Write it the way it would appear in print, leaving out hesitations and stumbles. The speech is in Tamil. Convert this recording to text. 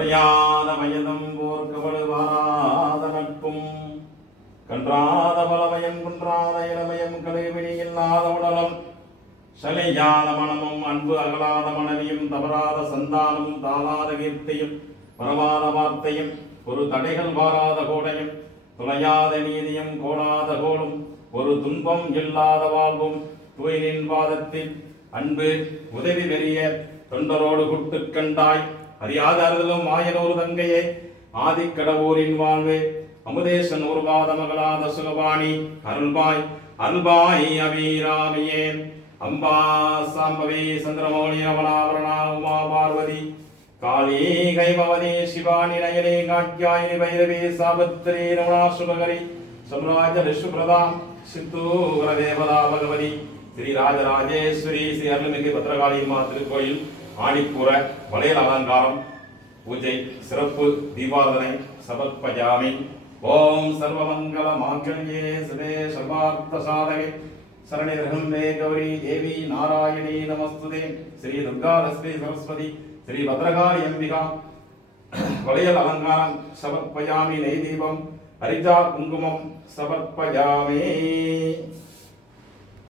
குறையாத வயதும் போர்க்கவடு வாராத நட்பும் கன்றாத பலவயம் குன்றாத இளமயம் கலைவினி இல்லாத உடலும் சலையாத மனமும் அன்பு அகலாத மனைவியும் தவறாத சந்தானமும் தாளாத கீர்த்தியும் பரவாத வார்த்தையும் ஒரு தடைகள் வாராத கோடையும் துளையாத நீதியும் கோடாத கோலும் ஒரு துன்பம் இல்லாத வாழ்வும் தூயினின் பாதத்தில் அன்பு உதவி பெரிய தொண்டரோடு குட்டு கண்டாய் அறியாத அறுதலும் ஆயனோரு தங்கையே ஆதிக்கடவுரின் வாழ்வே அமுதேசன் ஒருபாத மகளாத சுகவாணி அருள்பாய் அருள்பாய் அபிராமியே அம்பா சாம்பவி சந்திரமௌலி ரமணாவரணா உமா பார்வதி காளி கைபவதி சிவானி நயனி காட்யாயினி பைரவி சாவித்ரி ரமணா சுபகரி சம்ராஜ ரிஷுபிரதாம் சித்தூர தேவதா பகவதி ஸ்ரீ ராஜராஜேஸ்வரி ஸ்ரீ அருள்மிகு பத்ரகாளியம்மா திருக்கோயில் ஆணிப்புற வளையல் அலங்காரம் பூஜை சிறப்பு தீபாராதனை சமர்ப்பயாமி. ஓம் சர்வமங்கல மாங்கல்யே சிவே சர்வார்த்த சாதகே சரணிரஹம்பே கௌரி தேவி நாராயணி நமஸ்துதே. ஸ்ரீ துர்கா லக்ஷ்மி சரஸ்வதி ஸ்ரீ பத்ரகாளி அம்பிகா வளையல் அலங்காரம் சமர்ப்பயாமி. நெய் தீபம் ஹரிஜா குங்குமம் சமர்ப்பயாமி.